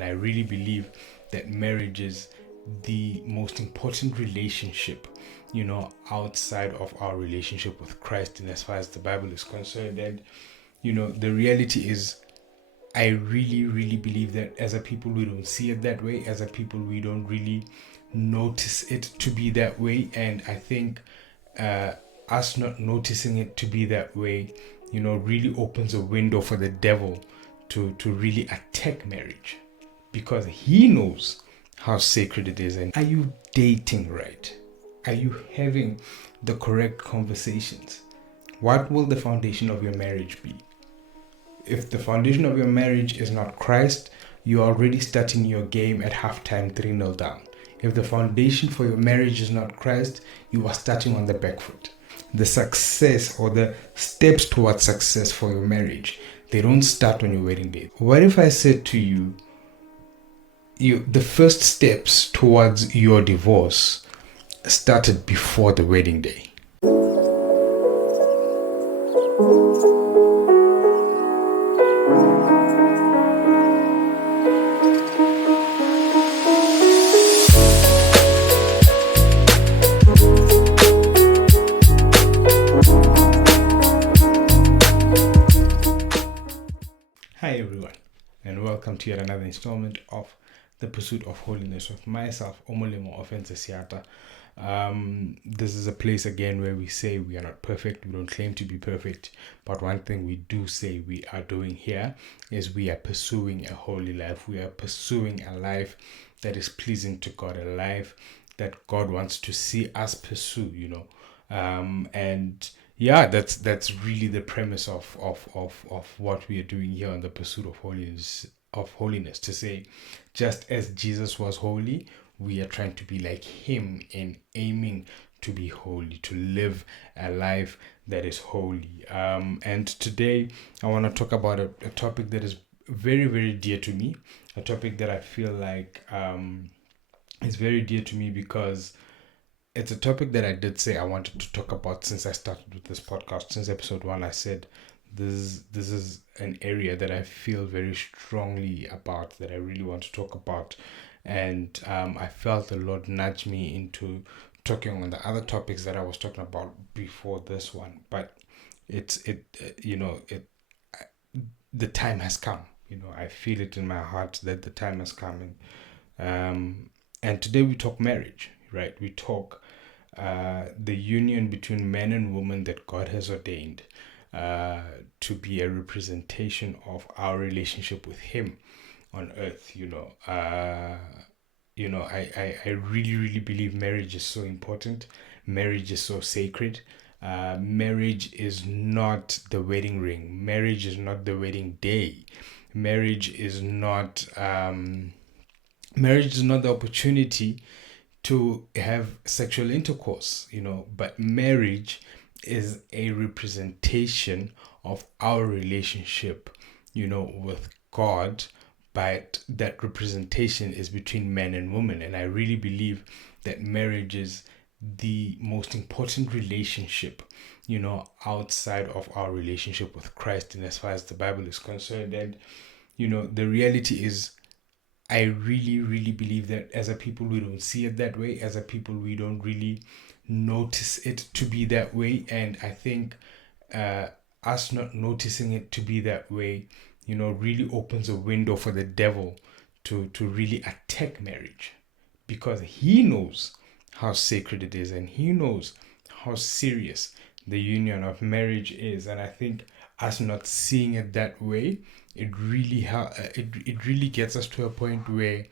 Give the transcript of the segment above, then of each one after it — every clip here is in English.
And I really believe that marriage is the most important relationship, outside of our relationship with Christ, and as far as the Bible is concerned. And the reality is, I really, really believe that as a people, we don't see it that way. As a people, we don't really notice it to be that way. And I think uh, us not noticing it to be that way, really opens a window for the devil to really attack marriage, because he knows how sacred it is. And are you dating right? Are you having the correct conversations? What will the foundation of your marriage be? If the foundation of your marriage is not Christ, you're already starting your game at halftime 3-0 down. If the foundation for your marriage is not Christ, you are starting on the back foot. The success or the steps towards success for your marriage, they don't start on your wedding day. What if I said to you, the first steps towards your divorce started before the wedding day? Hi everyone, and welcome to yet another installment of the Pursuit of Holiness with myself, Omolemo Offense Siata. This is a place again where we say we are not perfect, we don't claim to be perfect, but one thing we do say we are doing here is we are pursuing a holy life. We are pursuing a life that is pleasing to God, a life that God wants to see us pursue, and yeah, that's really the premise of what we are doing here on the Pursuit of Holiness, to say, just as Jesus was holy, we are trying to be like him in aiming to be holy, to live a life that is holy. And today I want to talk about a topic that is very, very dear to me, a topic that I feel like is very dear to me, because it's a topic that I did say I wanted to talk about since I started with this podcast. Since episode 1, I said this is an area that I feel very strongly about, that I really want to talk about. And I felt the Lord nudge me into talking on the other topics that I was talking about before this one. But the time has come. I feel it in my heart that the time has come. And today we talk marriage, right? We talk the union between man and woman that God has ordained to be a representation of our relationship with him on earth. I really, really believe marriage is so important. Marriage is so sacred. Marriage is not the wedding ring. Marriage is not the wedding day. Marriage is not the opportunity to have sexual intercourse, but marriage is a representation of our relationship, with God. But that representation is between man and woman. And I really believe that marriage is the most important relationship, outside of our relationship with Christ, and as far as the Bible is concerned. And, the reality is, I really, really believe that as a people, we don't see it that way. As a people, we don't really notice it to be that way. And I think us not noticing it to be that way, really opens a window for the devil to really attack marriage, because he knows how sacred it is, and he knows how serious the union of marriage is. And I think us not seeing it that way, it really gets us to a point where,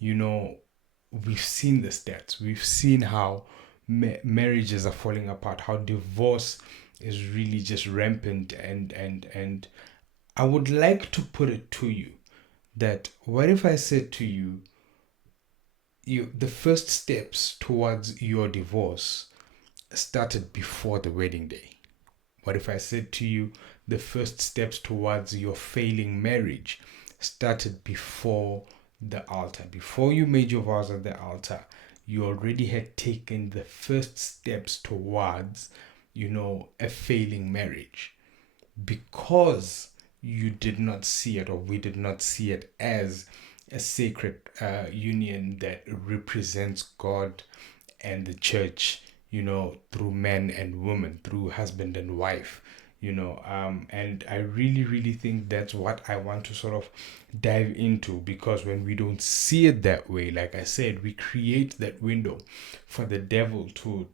we've seen the stats, we've seen how marriages are falling apart, how divorce is really just rampant. And I would like to put it to you that, what if I said to you, the first steps towards your divorce started before the wedding day? What if I said to you, the first steps towards your failing marriage started before the altar? Before you made your vows at the altar, you already had taken the first steps towards, a failing marriage, because you did not see it, or we did not see it as a sacred union that represents God and the church, through man and woman, through husband and wife, and I really, really think that's what I want to sort of dive into, because when we don't see it that way, like I said, we create that window for the devil to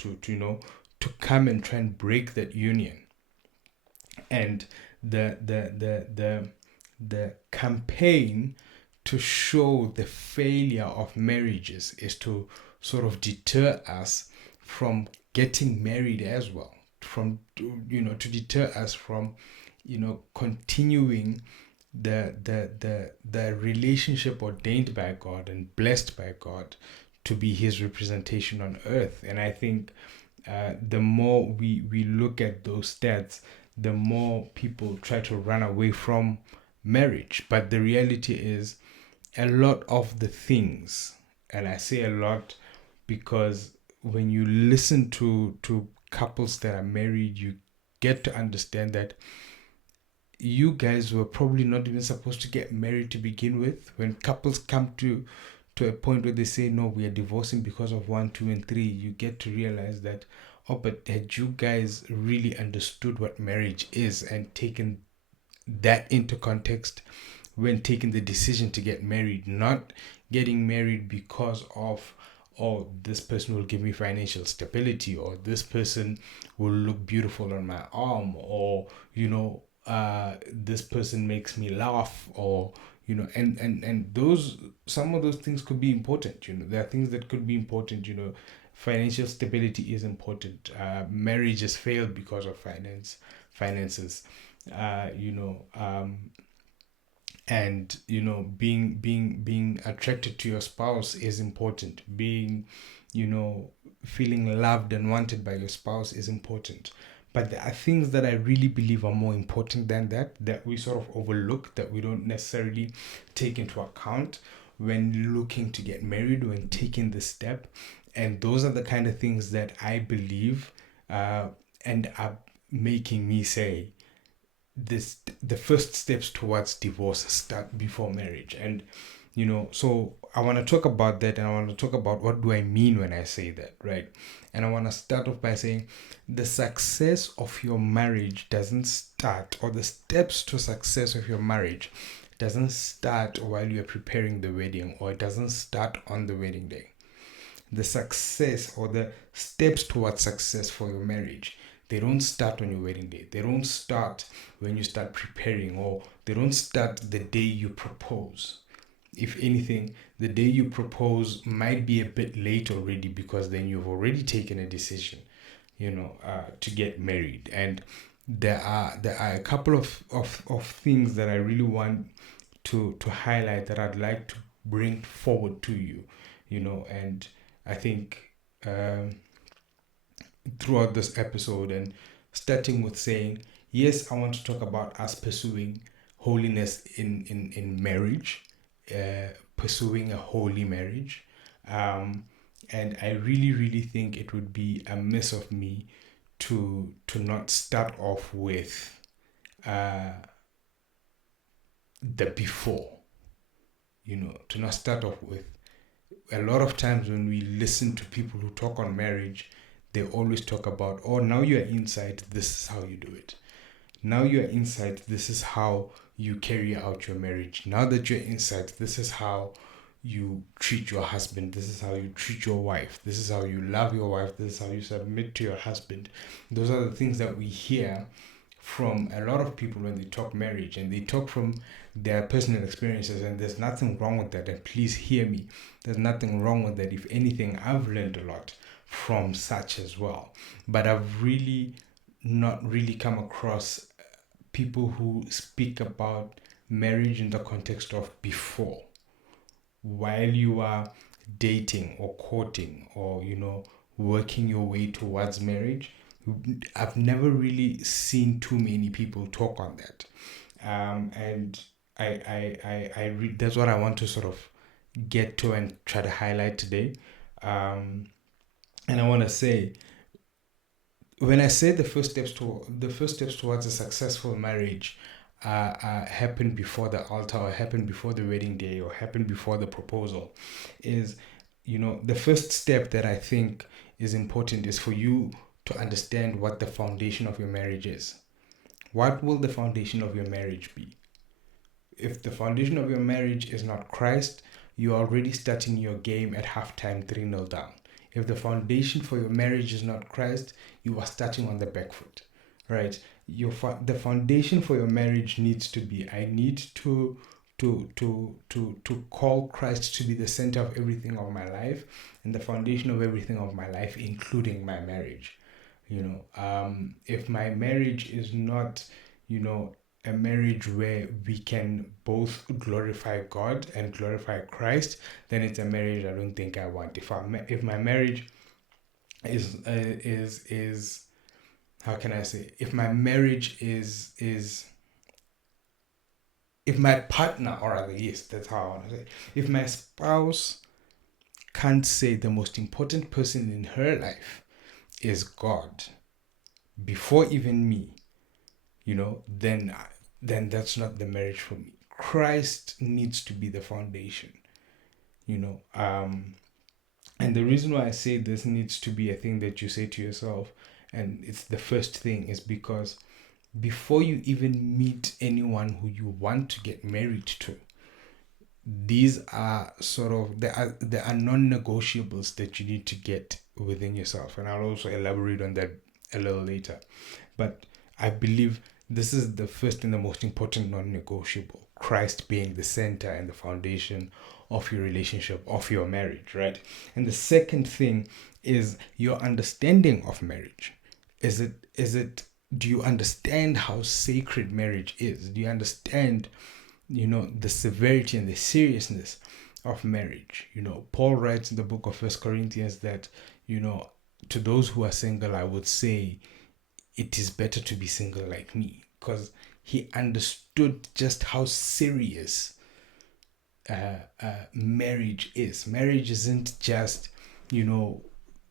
come and try and break that union. And the campaign to show the failure of marriages is to sort of deter us from getting married as well, from to deter us from continuing the relationship ordained by God and blessed by God to be his representation on earth. And I think the more we look at those stats, the more people try to run away from marriage. But the reality is, a lot of the things, and I say a lot because when you listen to couples that are married, you get to understand that you guys were probably not even supposed to get married to begin with. When couples come to a point where they say, no, we are divorcing because of 1, 2, and 3, you get to realize that, oh, but had you guys really understood what marriage is and taken that into context when taking the decision to get married, not getting married because of, oh, this person will give me financial stability, or this person will look beautiful on my arm, or this person makes me laugh, or and those, some of those things could be important. There are things that could be important. Financial stability is important. Marriages fail because of finances. uh you know um and being attracted to your spouse is important. Being, feeling loved and wanted by your spouse is important. But there are things that I really believe are more important than that we sort of overlook, that we don't necessarily take into account when looking to get married, when taking the step. And those are the kind of things that I believe end up making me say, the first steps towards divorce start before marriage. And so I want to talk about that, and I want to talk about what do I mean when I say that, right? And I want to start off by saying the success of your marriage doesn't start, or the steps to success of your marriage doesn't start while you're preparing the wedding, or it doesn't start on the wedding day. The success, or the steps towards success for your marriage, they don't start on your wedding day. They don't start when you start preparing, or they don't start the day you propose. If anything, the day you propose might be a bit late already, because then you've already taken a decision, to get married. And there are a couple of things that I really want to highlight, that I'd like to bring forward to you, and I think throughout this episode, and starting with saying, yes, I want to talk about us pursuing holiness in marriage, pursuing a holy marriage. And I really, really think it would be amiss of me to not start off with the before, to not start off with, a lot of times when we listen to people who talk on marriage, they always talk about, oh, now you're inside, this is how you do it. Now you're inside, this is how you carry out your marriage. Now that you're inside, this is how you treat your husband. This is how you treat your wife. This is how you love your wife. This is how you submit to your husband. Those are the things that we hear from a lot of people when they talk marriage, and they talk from their personal experiences, and there's nothing wrong with that. And please hear me, there's nothing wrong with that. If anything, I've learned a lot from such as well. But I've really not really come across people who speak about marriage in the context of before, while you are dating or courting, or working your way towards marriage. I've never really seen too many people talk on that. And that's what I want to sort of get to and try to highlight today. And I want to say, when I say the first steps towards a successful marriage, happen before the altar, or happen before the wedding day, or happen before the proposal, is, the first step that I think is important is for you to understand what the foundation of your marriage is. What will the foundation of your marriage be? If the foundation of your marriage is not Christ, you're already starting your game at halftime 3-0 down. If the foundation for your marriage is not Christ, you are starting on the back foot, right? The foundation for your marriage needs to be, I need to call Christ to be the center of everything of my life, and the foundation of everything of my life, including my marriage. If my marriage is not, a marriage where we can both glorify God and glorify Christ, then it's a marriage I don't think I want. If my marriage is how can I say, if my marriage is if my partner, or at least that's how I want to say, if my spouse can't say the most important person in her life is God before even me, then that's not the marriage for me. Christ needs to be the foundation, and the reason why I say this needs to be a thing that you say to yourself, and it's the first thing, is because before you even meet anyone who you want to get married to, these are sort of, there are non-negotiables that you need to get within yourself, and I'll also elaborate on that a little later. But I believe this is the first and the most important non-negotiable, Christ being the center and the foundation of your relationship, of your marriage, right? And the second thing is your understanding of marriage. Do you understand how sacred marriage is? Do you understand, the severity and the seriousness of marriage? Paul writes in the book of First Corinthians that, to those who are single, I would say it is better to be single like me, because he understood just how serious marriage is. Marriage isn't just,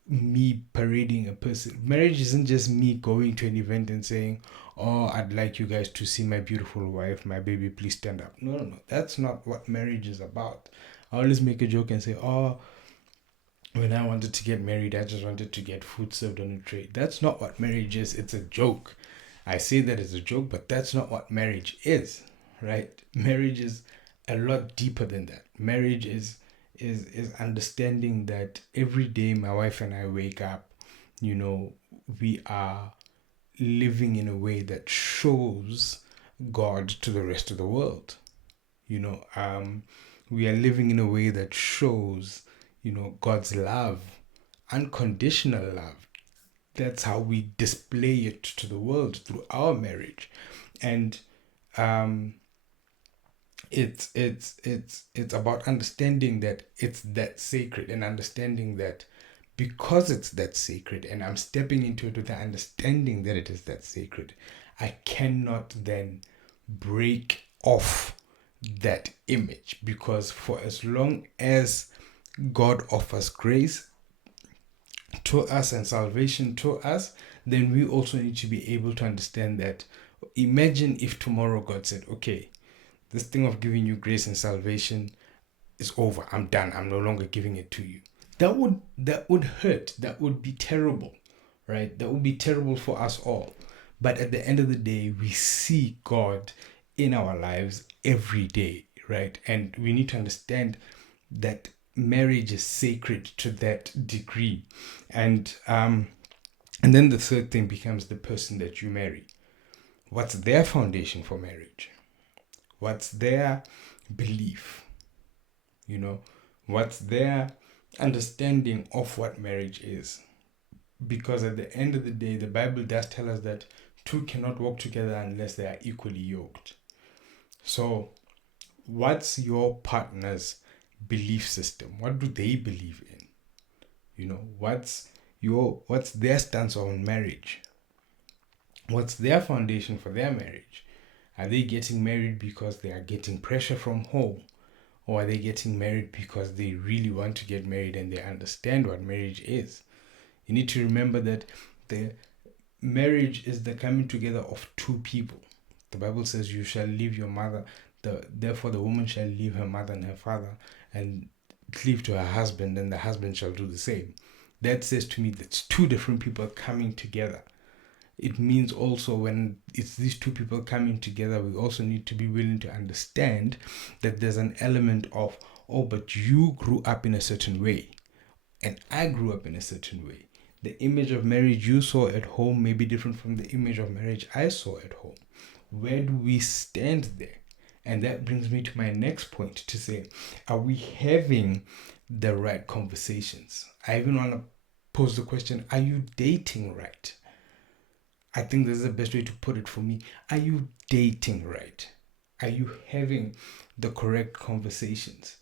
me parading a person. Marriage isn't just me going to an event and saying, "Oh, I'd like you guys to see my beautiful wife, my baby, please stand up." No. That's not what marriage is about. I always make a joke and say, "Oh, when I wanted to get married, I just wanted to get food served on a tray." That's not what marriage is. It's a joke. I say that as a joke, but that's not what marriage is, right? Marriage is a lot deeper than that. Marriage is understanding that every day my wife and I wake up, we are living in a way that shows God to the rest of the world. We are living in a way that shows, God's love, unconditional love. That's how we display it to the world through our marriage. And it's about understanding that it's that sacred, and understanding that because it's that sacred, and I'm stepping into it with the understanding that it is that sacred, I cannot then break off that image, because for as long as God offers grace to us and salvation to us, then we also need to be able to understand that. Imagine if tomorrow God said, "Okay, this thing of giving you grace and salvation is over. I'm done. I'm no longer giving it to you." That would hurt. That would be terrible, right? That would be terrible for us all. But at the end of the day, we see God in our lives every day, right? And we need to understand that marriage is sacred to that degree. And then the third thing becomes the person that you marry. What's their foundation for marriage? What's their belief? What's their understanding of what marriage is? Because at the end of the day, the Bible does tell us that two cannot walk together unless they are equally yoked. So what's your partner's belief system? What do they believe in? What's their stance on marriage? What's their foundation for their marriage? Are they getting married because they are getting pressure from home? Or are they getting married because they really want to get married and they understand what marriage is? You need to remember that the marriage is the coming together of two people. The Bible says, you shall leave your mother, therefore the woman shall leave her mother and her father and cleave to her husband, and the husband shall do the same. That says to me that's two different people coming together. It means also when it's these two people coming together, we also need to be willing to understand that there's an element of, oh, but you grew up in a certain way and I grew up in a certain way. The image of marriage you saw at home may be different from the image of marriage I saw at home. Where do we stand there? And that brings me to my next point to say, are we having the right conversations? I even want to pose the question, are you dating right? I think this is the best way to put it for me. Are you dating right? Are you having the correct conversations?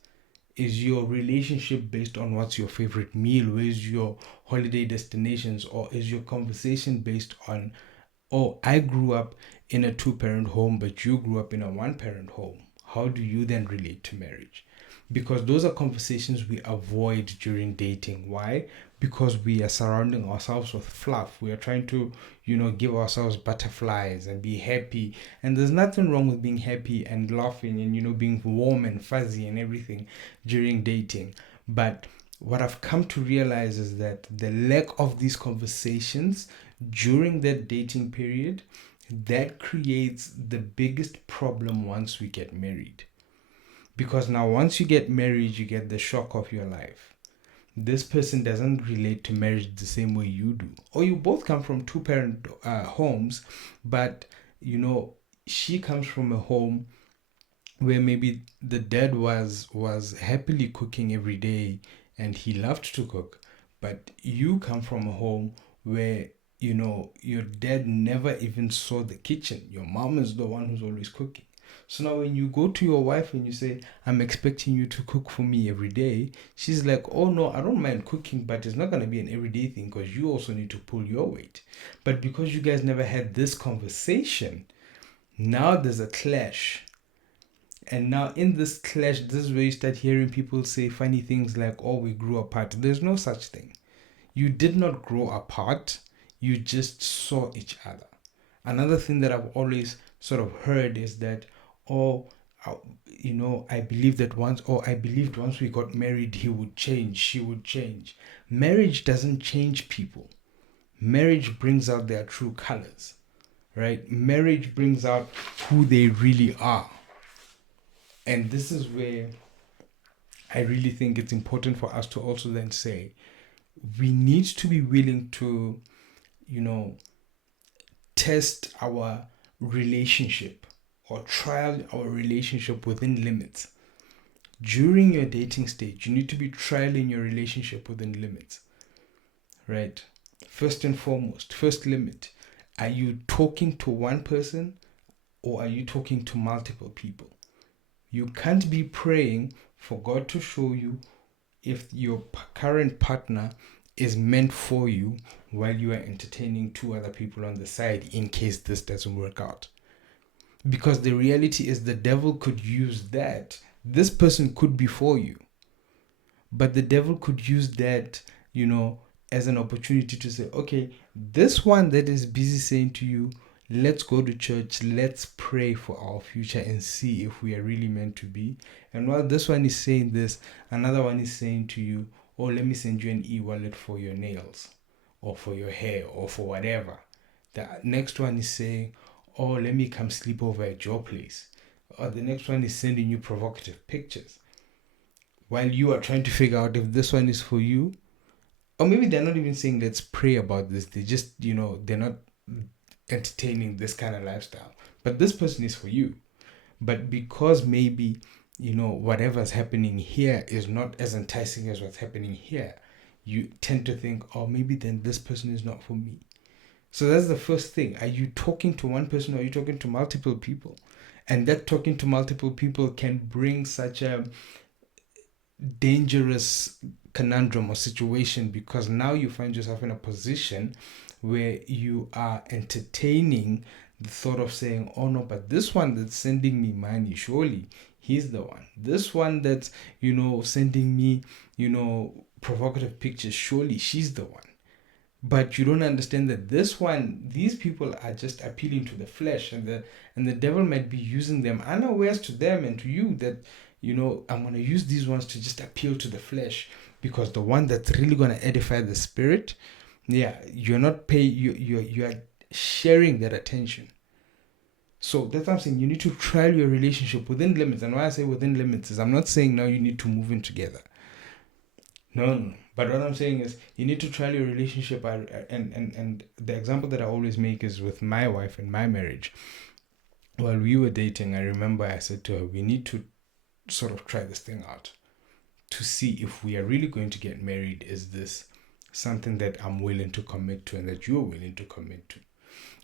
Is your relationship based on what's your favorite meal? Where's your holiday destinations? Or is your conversation based on, oh, I grew up in a 2-parent home, but you grew up in a 1-parent home? How do you then relate to marriage? Because those are conversations we avoid during dating. Why? Because we are surrounding ourselves with fluff. We are trying to, give ourselves butterflies and be happy. And there's nothing wrong with being happy and laughing and, being warm and fuzzy and everything during dating. But what I've come to realize is that the lack of these conversations during that dating period, that creates the biggest problem once we get married. Because now once you get married, you get the shock of your life. This person doesn't relate to marriage the same way you do. Or you both come from 2-parent homes, but, she comes from a home where maybe the dad was happily cooking every day and he loved to cook. But you come from a home where, your dad never even saw the kitchen. Your mom is the one who's always cooking. So now when you go to your wife and you say, I'm expecting you to cook for me every day, she's like, oh no, I don't mind cooking, but it's not going to be an everyday thing because you also need to pull your weight. But because you guys never had this conversation, now there's a clash. And now in this clash, this is where you start hearing people say funny things like, oh, we grew apart. There's no such thing. You did not grow apart. You just saw each other. Another thing that I've always sort of heard is that, I believed once we got married, he would change, she would change. Marriage doesn't change people. Marriage brings out their true colors, right? Marriage brings out who they really are. And this is where I really think it's important for us to also then say, we need to be willing to, test our relationship or trial our relationship within limits. During your dating stage, you need to be trialing your relationship within limits, right? First and foremost, first limit, are you talking to one person or are you talking to multiple people? You can't be praying for God to show you if your current partner is meant for you while you are entertaining 2 other people on the side in case this doesn't work out. Because the reality is the devil could use that. This person could be for you. But the devil could use that, as an opportunity to say, okay, this one that is busy saying to you, let's go to church, let's pray for our future and see if we are really meant to be. And while this one is saying this, another one is saying to you, oh, let me send you an e-wallet for your nails or for your hair or for whatever. The next one is saying, oh, let me come sleep over at your place. Or the next one is sending you provocative pictures. While you are trying to figure out if this one is for you, or maybe they're not even saying, let's pray about this. They just, they're not entertaining this kind of lifestyle. But this person is for you. But because maybe, whatever's happening here is not as enticing as what's happening here, you tend to think, oh, maybe then this person is not for me. So that's the first thing. Are you talking to one person or are you talking to multiple people? And that talking to multiple people can bring such a dangerous conundrum or situation, because now you find yourself in a position where you are entertaining the thought of saying, oh no, but this one that's sending me money, surely he's the one. This one that's, sending me, provocative pictures, surely she's the one. But you don't understand that these people are just appealing to the flesh, and the devil might be using them unawares to them and to you, that I'm gonna use these ones to just appeal to the flesh, because the one that's really gonna edify the spirit, yeah, you're not pay you are sharing that attention. So that's what I'm saying. You need to trial your relationship within limits. And why I say within limits is, I'm not saying now you need to move in together. No. But what I'm saying is, you need to trial your relationship. And the example that I always make is with my wife and my marriage. While we were dating, I remember I said to her, we need to sort of try this thing out to see if we are really going to get married. Is this something that I'm willing to commit to and that you're willing to commit to?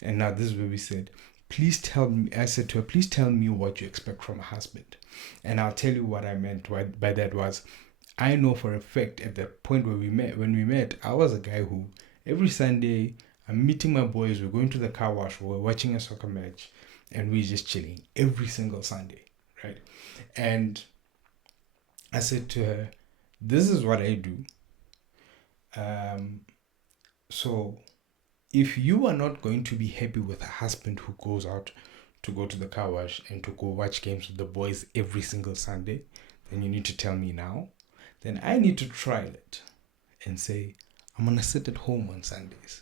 And now this is where we said, please tell me, I said to her, please tell me what you expect from a husband. And I'll tell you what I meant by that was, I know for a fact at the point where when we met, I was a guy who every Sunday I'm meeting my boys, we're going to the car wash, we're watching a soccer match, and we're just chilling every single Sunday, right? And I said to her, this is what I do. So if you are not going to be happy with a husband who goes out to go to the car wash and to go watch games with the boys every single Sunday, then you need to tell me now. Then I need to trial it and say, I'm going to sit at home on Sundays.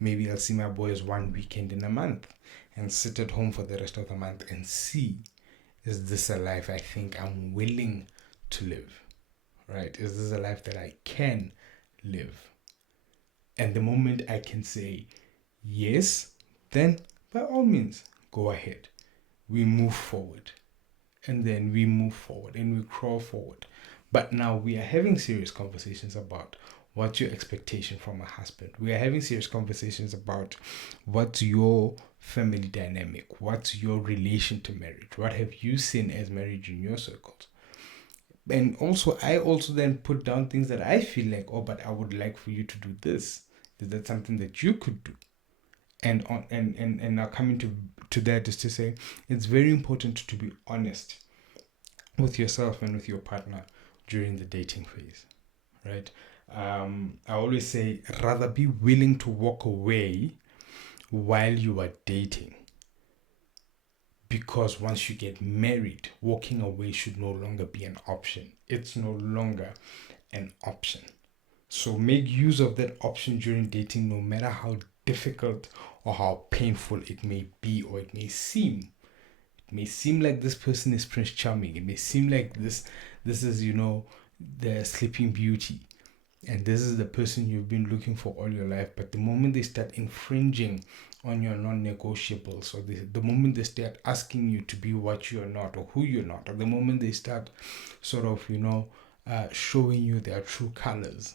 Maybe I'll see my boys one weekend in a month and sit at home for the rest of the month and see, is this a life I think I'm willing to live? Right? Is this a life that I can live? And the moment I can say yes, then by all means, go ahead. We move forward. And then we move forward and we crawl forward. But now we are having serious conversations about what's your expectation from a husband. We are having serious conversations about what's your family dynamic, what's your relation to marriage, what have you seen as marriage in your circles. And also, I also then put down things that I feel like, oh, but I would like for you to do this. Is that something that you could do? And now coming to that is to say, it's very important to be honest with yourself and with your partner during the dating phase, right? I always say, rather be willing to walk away while you are dating, because once you get married, walking away should no longer be an option. It's no longer an option. So make use of that option during dating, no matter how difficult or how painful it may be or it may seem. It may seem like this person is Prince Charming. It may seem like this is, the Sleeping Beauty. And this is the person you've been looking for all your life. But the moment they start infringing on your non-negotiables, or the moment they start asking you to be what you're not or who you're not, or the moment they start sort of, showing you their true colors,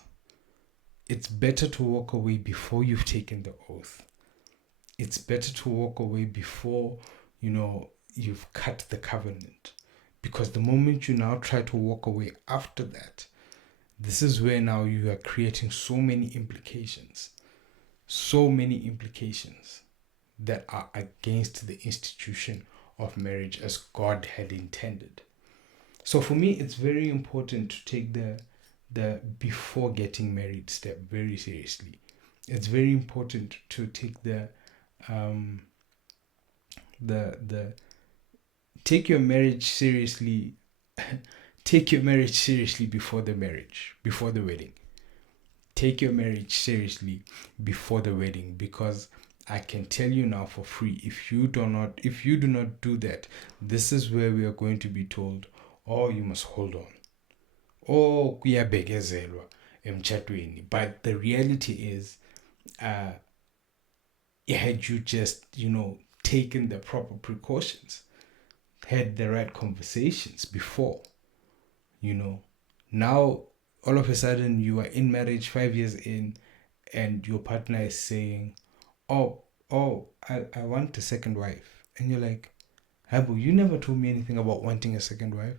it's better to walk away before you've taken the oath. It's better to walk away before, you've cut the covenant. Because the moment you now try to walk away after that, this is where now you are creating so many implications that are against the institution of marriage as God had intended. So for me, it's very important to take the before getting married step very seriously. It's very important to take the take your marriage seriously. Take your marriage seriously before the wedding. Take your marriage seriously before the wedding, because I can tell you now for free, if you do not do that, this is where we are going to be told, oh, you must hold on. Oh, kuyabekezelwa emchatweni. But the reality is, had you just, taken the proper precautions, had the right conversations before, now all of a sudden you are in marriage 5 years in, and your partner is saying, oh, I want a second wife. And you're like, Habu, you never told me anything about wanting a second wife.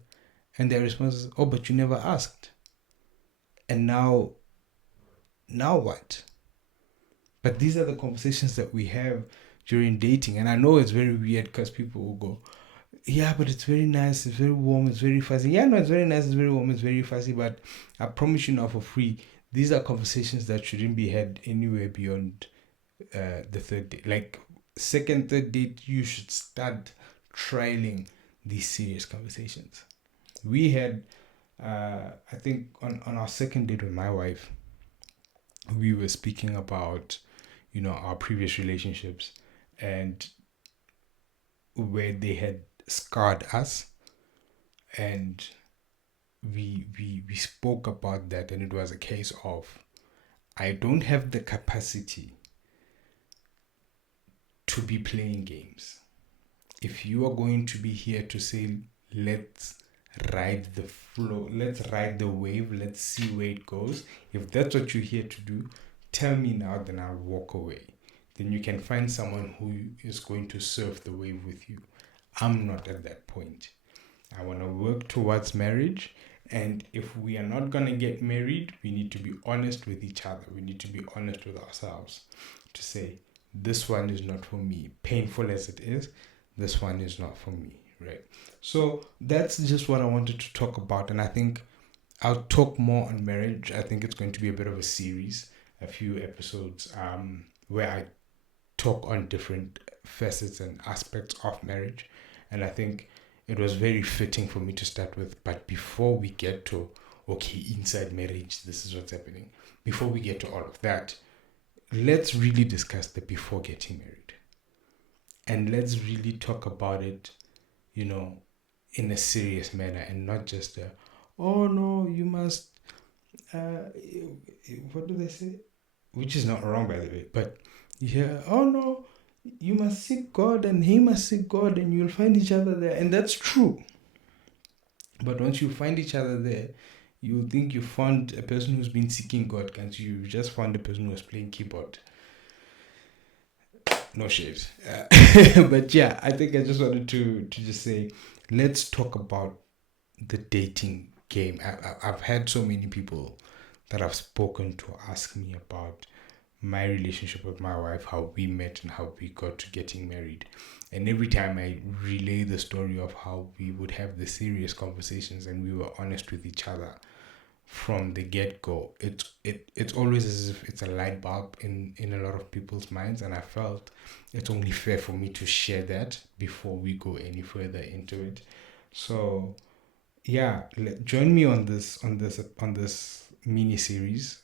And their response is, oh, but you never asked. And now what? But these are the conversations that we have during dating. And I know it's very weird, because people will go, yeah, but it's very nice, it's very warm, it's very fuzzy. Yeah, no, it's very nice, it's very warm, it's very fuzzy. But I promise you now for free, these are conversations that shouldn't be had anywhere beyond the third date. Like second, third date, you should start trialing these serious conversations. We had, I think, on our second date with my wife, we were speaking about, our previous relationships and where they had scarred us, and we spoke about that, and it was a case of, I don't have the capacity to be playing games. If you are going to be here to say, let's ride the flow, let's ride the wave, let's see where it goes, if that's what you're here to do, tell me now, then I'll walk away. Then you can find someone who is going to surf the wave with you. I'm not at that point. I want to work towards marriage, and if we are not going to get married, we need to be honest with each other. We need to be honest with ourselves to say, this one is not for me. Painful as it is, this one is not for me, right? So that's just what I wanted to talk about, and I think I'll talk more on marriage. I think it's going to be a bit of a series, a few episodes where I talk on different facets and aspects of marriage, and I think it was very fitting for me to start with. But before we get to, okay, inside marriage, this is what's happening, before we get to all of that, let's really discuss the before getting married. And let's really talk about it, in a serious manner, and not just oh no, you must, what do they say? Which is not wrong, by the way, but yeah, oh no, you must seek God and he must seek God and you'll find each other there. And that's true. But once you find each other there, you think you found a person who's been seeking God, can't you? You just found a person who was playing keyboard. No shade. But yeah, I think I just wanted to just say, let's talk about the dating game. I've had so many people that I've spoken to ask me about my relationship with my wife, how we met and how we got to getting married. And every time I relay the story of how we would have the serious conversations and we were honest with each other from the get-go, it's always as if it's a light bulb in a lot of people's minds, and I felt it's only fair for me to share that before we go any further into it. So yeah, join me on this mini series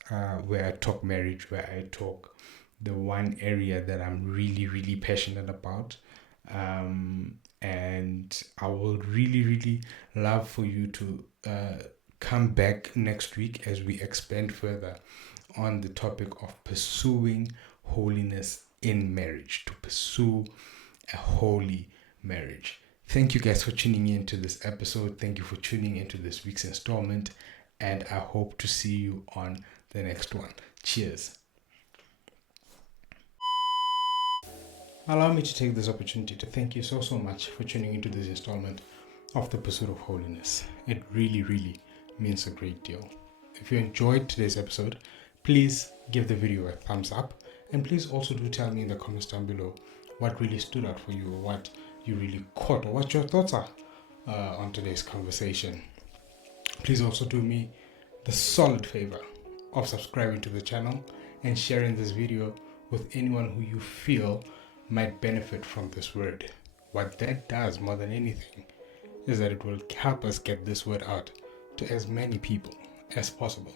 where I talk marriage, where I talk the one area that I'm really, really passionate about. And I will really, really love for you to come back next week as we expand further on the topic of pursuing holiness in marriage, to pursue a holy marriage. Thank you guys for tuning in to this episode. Thank you for tuning into this week's installment, and I hope to see you on the next one. Cheers. Allow me to take this opportunity to thank you so much for tuning into this installment of the Pursuit of Holiness. It really, really means a great deal. If you enjoyed today's episode, please give the video a thumbs up, and please also do tell me in the comments down below what really stood out for you, or what you really caught, or what your thoughts are on today's conversation. Please also do me the solid favor of subscribing to the channel and sharing this video with anyone who you feel might benefit from this word. What that does more than anything is that it will help us get this word out to as many people as possible.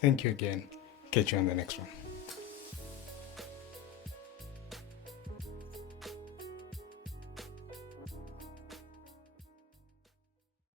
Thank you again. Catch you on the next one.